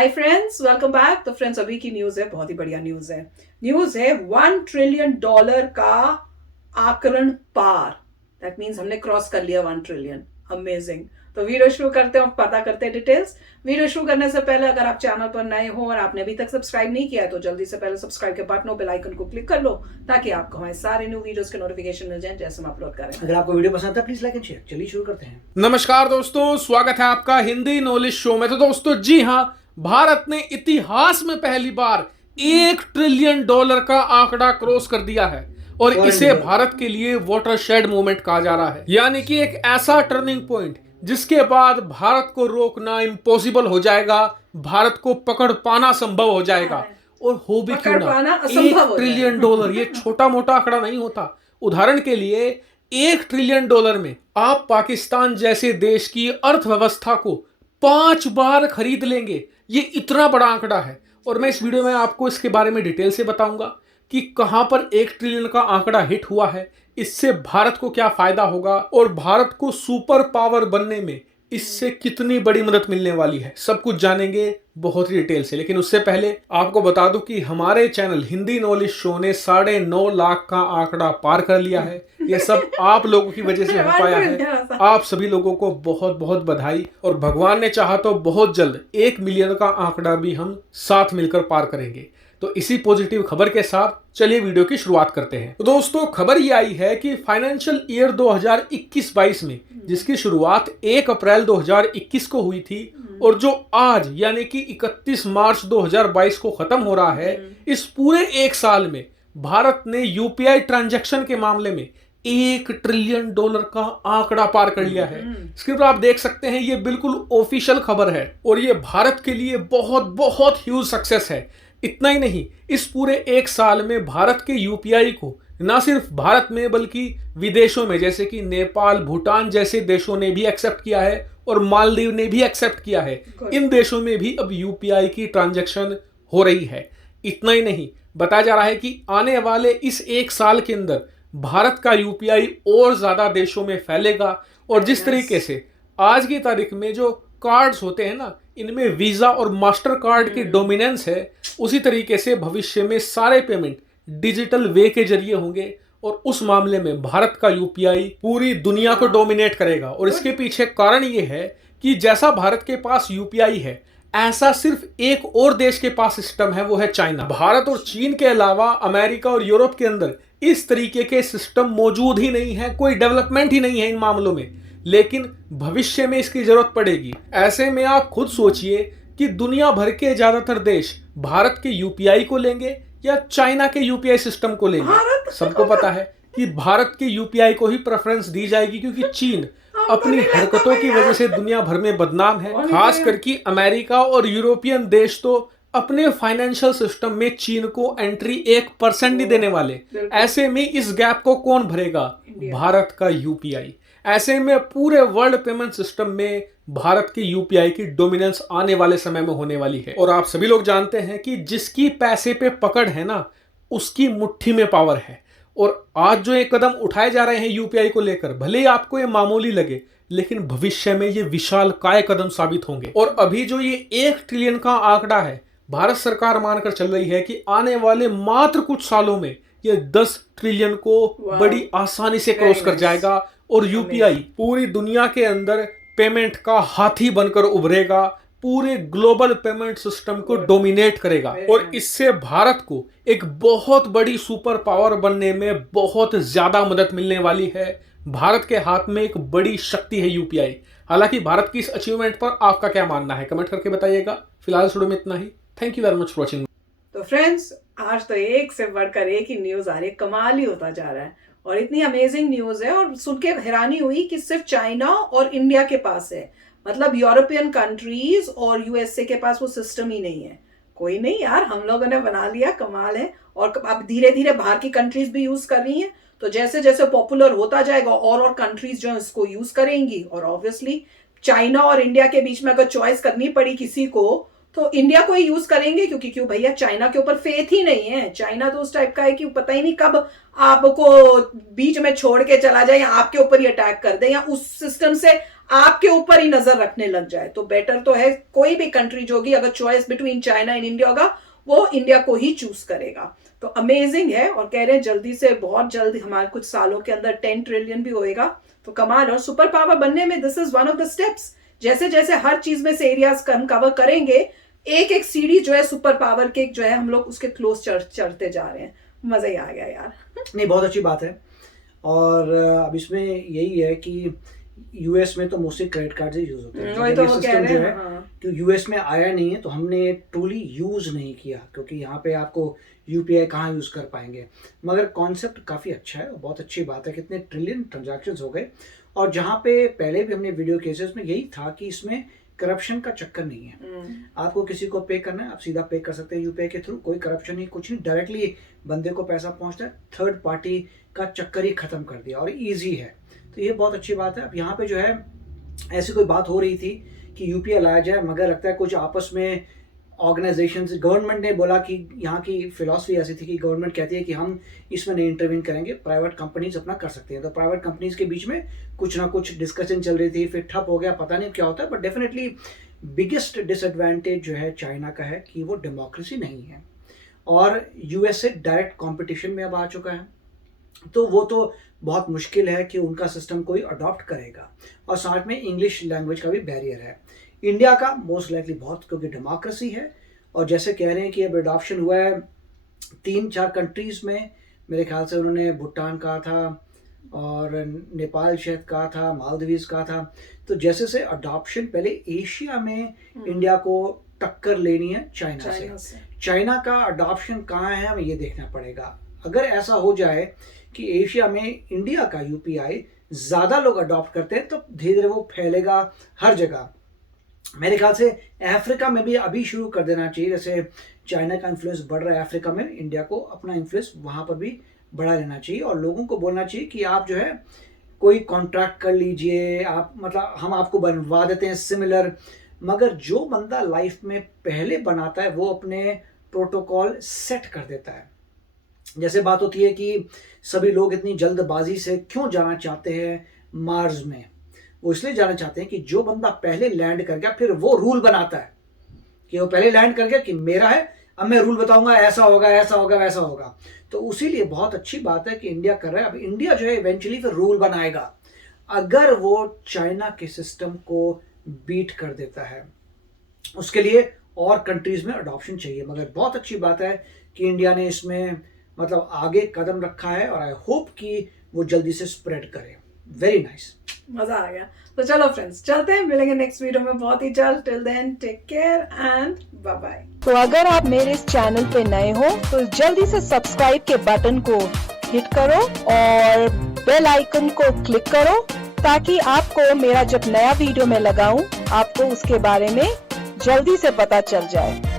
Hi friends, welcome back. तो friends, अभी की न्यूज है, बहुत ही बढ़िया न्यूज है $1 ट्रिलियन का आकलन पार। दैट मीन्स हमने क्रॉस कर लिया 1 ट्रिलियन। अमेजिंग। तो वीडियो शुरू करते हैं और पता करते हैं डिटेल्स। वीडियो शुरू करने से पहले अगर आप चैनल पर नए हो और आपने अभी तक सब्सक्राइब नहीं किया है तो जल्दी से पहले सब्सक्राइब के बटन और बेल आइकन को क्लिक कर लो ताकि आपको हमारे सारे न्यू वीडियोस के नोटिफिकेशन मिल जाएं जैसे हम अपलोड करें। अगर आपको वीडियो पसंद है प्लीज लाइक एंड शेयर। चलिए शुरू करते हैं। नमस्कार दोस्तों, स्वागत है आपका हिंदी नॉलेज शो में। तो दोस्तों जी हाँ, भारत ने इतिहास में पहली बार $1 ट्रिलियन का आंकड़ा क्रॉस कर दिया है और इसे भारत के लिए वाटरशेड मूवमेंट कहा जा रहा है, यानी कि एक ऐसा टर्निंग पॉइंट जिसके बाद भारत को रोकना इम्पॉसिबल हो जाएगा, भारत को पकड़ पाना संभव हो जाएगा। और हो भी क्यों ना, $1 ट्रिलियन ये छोटा मोटा आंकड़ा नहीं होता। उदाहरण के लिए $1 ट्रिलियन में आप पाकिस्तान जैसे देश की अर्थव्यवस्था को 5 बार खरीद लेंगे। ये इतना बड़ा आंकड़ा है और मैं इस वीडियो में आपको इसके बारे में डिटेल से बताऊंगा कि कहां पर 1 ट्रिलियन का आंकड़ा हिट हुआ है, इससे भारत को क्या फायदा होगा और भारत को सुपर पावर बनने में इससे कितनी बड़ी मदद मिलने वाली है। सब कुछ जानेंगे बहुत ही डिटेल से। लेकिन उससे पहले आपको बता दूं कि हमारे चैनल हिंदी नॉलेज शो ने 9.5 लाख का आंकड़ा पार कर लिया है। ये सब आप लोगों की वजह से हो पाया है। आप सभी लोगों को बहुत बहुत बधाई। और भगवान ने चाहा तो बहुत जल्द 1 मिलियन का आंकड़ा भी हम साथ मिलकर पार करेंगे। तो इसी पॉजिटिव खबर के साथ चलिए वीडियो की शुरुआत करते हैं। तो दोस्तों, खबर ये आई है कि फाइनेंशियल ईयर 2021-22 में जिसकी शुरुआत 1 अप्रैल 2021 को हुई थी और जो आज यानी कि 31 मार्च 2022 को खत्म हो रहा है, इस पूरे एक साल में भारत ने यूपीआई ट्रांजैक्शन के मामले में $1 ट्रिलियन का आंकड़ा पार कर लिया है। इसके ऊपर आप देख सकते हैं, ये बिल्कुल ऑफिशियल खबर है और ये भारत के लिए बहुत बहुत ह्यूज सक्सेस है। इतना ही नहीं, इस पूरे एक साल में भारत के यूपीआई को न सिर्फ भारत में बल्कि विदेशों में जैसे कि नेपाल, भूटान जैसे देशों ने भी एक्सेप्ट किया है और मालदीव ने भी एक्सेप्ट किया है। इन देशों में भी अब यूपीआई की ट्रांजैक्शन हो रही है। इतना ही नहीं, बताया जा रहा है कि आने वाले इस एक साल के अंदर भारत का यूपीआई और ज्यादा देशों में फैलेगा। और जिस तरीके से आज की तारीख में जो कार्ड्स होते हैं ना, इनमें वीजा और मास्टर कार्ड की डोमिनेंस है, उसी तरीके से भविष्य में सारे पेमेंट डिजिटल वे के जरिए होंगे और उस मामले में भारत का यूपीआई पूरी दुनिया को डोमिनेट करेगा। और इसके पीछे कारण ये है कि जैसा भारत के पास यूपीआई है, ऐसा सिर्फ एक और देश के पास सिस्टम है, वो है चाइना। भारत और चीन के अलावा अमेरिका और यूरोप के अंदर इस तरीके के सिस्टम मौजूद ही नहीं है, कोई डेवलपमेंट ही नहीं है इन मामलों में। लेकिन भविष्य में इसकी जरूरत पड़ेगी। ऐसे में आप खुद सोचिए कि दुनिया भर के ज्यादातर देश भारत के यूपीआई को लेंगे या चाइना के यूपीआई सिस्टम को लेंगे। सबको पता है कि भारत के यूपीआई को ही प्रेफरेंस दी जाएगी क्योंकि चीन अपनी हरकतों की वजह से दुनिया भर में बदनाम है। खास करके अमेरिका और यूरोपियन देश तो अपने फाइनेंशियल सिस्टम में चीन को एंट्री 1% नहीं देने वाले। ऐसे में इस गैप को कौन भरेगा? भारत का यूपीआई। ऐसे में पूरे वर्ल्ड पेमेंट सिस्टम में भारत की यूपीआई की डोमिनेंस आने वाले समय में होने वाली है। और आप सभी लोग जानते हैं कि जिसकी पैसे पे पकड़ है ना, उसकी मुट्ठी में पावर है। और आज जो ये कदम उठाए जा रहे हैं यूपीआई को लेकर, भले ही आपको ये मामूली लगे, लेकिन भविष्य में ये विशालकाय कदम साबित होंगे। और अभी जो ये 1 ट्रिलियन का आंकड़ा है, भारत सरकार मानकर चल रही है कि आने वाले मात्र कुछ सालों में ये 10 ट्रिलियन को बड़ी आसानी से क्रॉस कर जाएगा और यूपीआई पूरी दुनिया के अंदर पेमेंट का हाथी बनकर उभरेगा, पूरे ग्लोबल पेमेंट सिस्टम को डोमिनेट करेगा। और इससे भारत को एक बहुत बड़ी सुपर पावर बनने में बहुत ज्यादा मदद मिलने वाली है। भारत के हाथ में एक बड़ी शक्ति है यूपीआई। हालांकि भारत की इस अचीवमेंट पर आपका क्या मानना है, कमेंट करके बताइएगा। फिलहाल शुरू में इतना ही। Thank you very much for watching. तो फ्रेंड्स, आज तो एक से बढ़कर एक ही न्यूज आ रही है, कमाल ही होता जा रहा है और इतनी अमेजिंग न्यूज है। और सुन के हैरानी हुई कि सिर्फ चाइना और इंडिया के पास है, मतलब यूरोपियन कंट्रीज और यूएसए के पास वो सिस्टम ही नहीं है। कोई नहीं यार, हम लोगों ने बना लिया, कमाल है। और अब धीरे धीरे बाहर की कंट्रीज भी यूज कर रही हैं, तो जैसे जैसे पॉपुलर होता जाएगा और कंट्रीज जो है इसको यूज करेंगी। और ऑब्वियसली चाइना और इंडिया के बीच में अगर चॉइस करनी पड़ी किसी को, तो इंडिया को ही यूज करेंगे, क्योंकि क्यों भैया, चाइना के ऊपर फेथ ही नहीं है। चाइना तो उस टाइप का है कि पता ही नहीं कब आपको बीच में छोड़ के चला जाए या आपके ऊपर ही अटैक कर दे या उस सिस्टम से आपके ऊपर ही नजर रखने लग जाए। तो बेटर तो है कोई भी कंट्री जो होगी, अगर choice between China and India होगा, वो इंडिया को ही चूज करेगा। तो अमेजिंग है, और कह रहे हैं जल्दी से, बहुत जल्द, हमारे कुछ सालों के अंदर 10 ट्रिलियन भी होएगा। तो कमाल। और सुपर पावर बनने में this is one of the steps. जैसे जैसे हर चीज में से एरियाज कवर करेंगे, एक एक सीढ़ी जो है सुपर पावर के जो है हम लोग उसके क्लोज चढ़ते जा रहे हैं। मजा ही आ गया यार। नहीं, बहुत अच्छी बात है। और अब इसमें यही है कि यूएस में तो मोस्टली क्रेडिट कार्ड ही यूज होते हैं, वही तो ये वो कह सिस्टम रहे जो हैं। है हाँ। कि यूएस में आया नहीं है, तो हमने ट्रूली यूज नहीं किया, क्योंकि यहाँ पे आपको यूपीआई कहाँ यूज कर पाएंगे। मगर कॉन्सेप्ट काफ़ी अच्छा है और बहुत अच्छी बात है, कितने ट्रिलियन ट्रांजैक्शंस हो गए। और जहाँ पे पहले भी हमने वीडियो केसेस में यही था कि इसमें करप्शन का चक्कर नहीं है। आपको किसी को पे करना है, आप सीधा पे कर सकते हैं यूपीआई के थ्रू, कोई करप्शन नहीं, कुछ नहीं, डायरेक्टली बंदे को पैसा पहुंचता है। थर्ड पार्टी का चक्कर ही खत्म कर दिया और इजी है। तो ये बहुत अच्छी बात है। अब यहाँ पे जो है ऐसी कोई बात हो रही थी कि यूपीआई लाया जाए, मगर लगता है कुछ आपस में ऑर्गेनाइजेशंस, गवर्नमेंट ने बोला कि यहाँ की फिलॉसफी ऐसी थी कि गवर्नमेंट कहती है कि हम इसमें नहीं इंटरवीन करेंगे, प्राइवेट कंपनीज अपना कर सकती हैं। तो प्राइवेट कंपनीज के बीच में कुछ ना कुछ डिस्कशन चल रही थी, फिर ठप हो गया, पता नहीं क्या होता है। बट डेफिनेटली बिगेस्ट डिसएडवांटेज जो है चाइना का है कि वो डेमोक्रेसी नहीं है और यूएस से डायरेक्ट कॉम्पिटिशन में अब आ चुका है। तो वो तो बहुत मुश्किल है कि उनका सिस्टम कोई अडॉप्ट करेगा। और साथ में इंग्लिश लैंग्वेज का भी बैरियर है। इंडिया का मोस्ट लाइकली बहुत, क्योंकि डेमोक्रेसी है। और जैसे कह रहे हैं कि अब अडॉप्शन हुआ है 3-4 कंट्रीज़ में, मेरे ख्याल से उन्होंने भूटान कहा था और नेपाल शायद कहा था, मालदीव्स कहा था। तो जैसे से अडॉप्शन, पहले एशिया में इंडिया को टक्कर लेनी है चाइना से। चाइना का अडॉप्शन कहाँ है, हमें ये देखना पड़ेगा। अगर ऐसा हो जाए कि एशिया में इंडिया का यूपीआई ज़्यादा लोग अडॉप्ट करते हैं, तो धीरे धीरे वो फैलेगा हर जगह। मेरे ख्याल से अफ्रीका में भी अभी शुरू कर देना चाहिए। जैसे चाइना का इन्फ्लुएंस बढ़ रहा है अफ्रीका में, इंडिया को अपना इन्फ्लुएंस वहाँ पर भी बढ़ा लेना चाहिए। और लोगों को बोलना चाहिए कि आप जो है कोई कॉन्ट्रैक्ट कर लीजिए, आप मतलब हम आपको बनवा देते हैं सिमिलर, मगर जो बंदा लाइफ में पहले बनाता है वो अपने प्रोटोकॉल सेट कर देता है। जैसे बात होती है कि सभी लोग इतनी जल्दबाजी से क्यों जाना चाहते हैं मार्स में, वो इसलिए जाना चाहते हैं कि जो बंदा पहले लैंड कर गया फिर वो रूल बनाता है कि वो पहले लैंड कर गया कि मेरा है, अब मैं रूल बताऊंगा, ऐसा होगा, ऐसा होगा, वैसा होगा। तो उसीलिए बहुत अच्छी बात है कि इंडिया कर रहा है। अब इंडिया जो है इवेंचुअली फिर रूल बनाएगा, अगर वो चाइना के सिस्टम को बीट कर देता है। उसके लिए और कंट्रीज में अडॉप्शन चाहिए, मगर बहुत अच्छी बात है कि इंडिया ने इसमें मतलब आगे कदम रखा है और आई होप कि वो जल्दी से स्प्रेड करे। वेरी नाइस, मजा आ गया। तो चलो फ्रेंड्स, चलते हैं, मिलेंगे नेक्स्ट वीडियो में बहुत ही जल्द। Till then take care and bye bye. तो अगर आप मेरे इस चैनल पे नए हो तो जल्दी से सब्सक्राइब के बटन को हिट करो और बेल आइकन को क्लिक करो, ताकि आपको मेरा जब नया वीडियो मैं लगाऊं आपको उसके बारे में जल्दी से पता चल जाए।